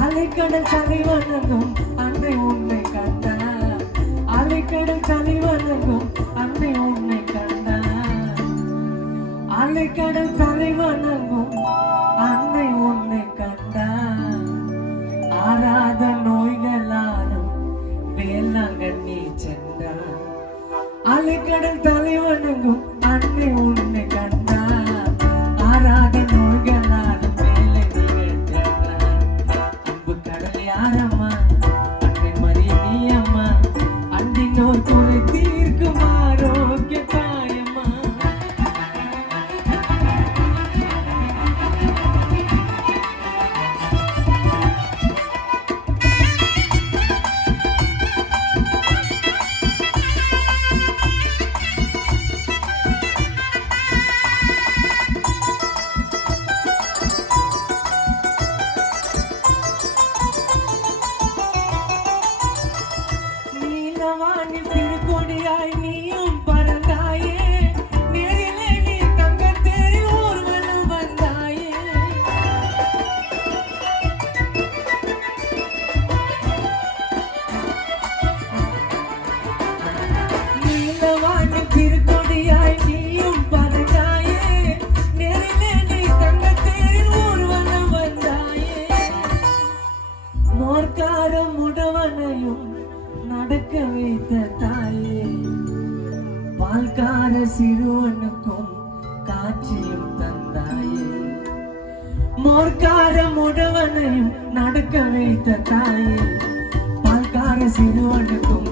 அலைக்கடல் தலைவணங்கும் அன்னை உன்னை கண்டா அலைக்கடல் தலைவணங்கும் அன்னை உன்னை கண்டா அலைக்கடல் தலைவணங்கும் அன்னை உன்னை கண்டா ஆறாத நோய்களாலும் வேளாங்கண்ணி சென்றா அலைக்கடல் தலைவணங்கும் அன்னை உன்னை கண்டா ஆறாத நோய்களாலும் திருக்கொடியாய் நீயும் பறந்தாயே நேரிலே நீ தங்கத்தேரில் ஊர்வலம் வந்தாயே நீலவானில் திருக்கொடியாய் நீயும் பறந்தாயே நேரிலே நீ தங்கத்தேரில் ஊர்வலம் வந்தாயே மோர்க்காரம் உடவனையும் நடக்க வைத்த தாயே பால்கார சிறுவனுக்கும் காட்சியும் தந்தாயே மோர்க்கார முடவனையும் நடக்க வைத்த தாயே பால்கார சிறுவனுக்கும்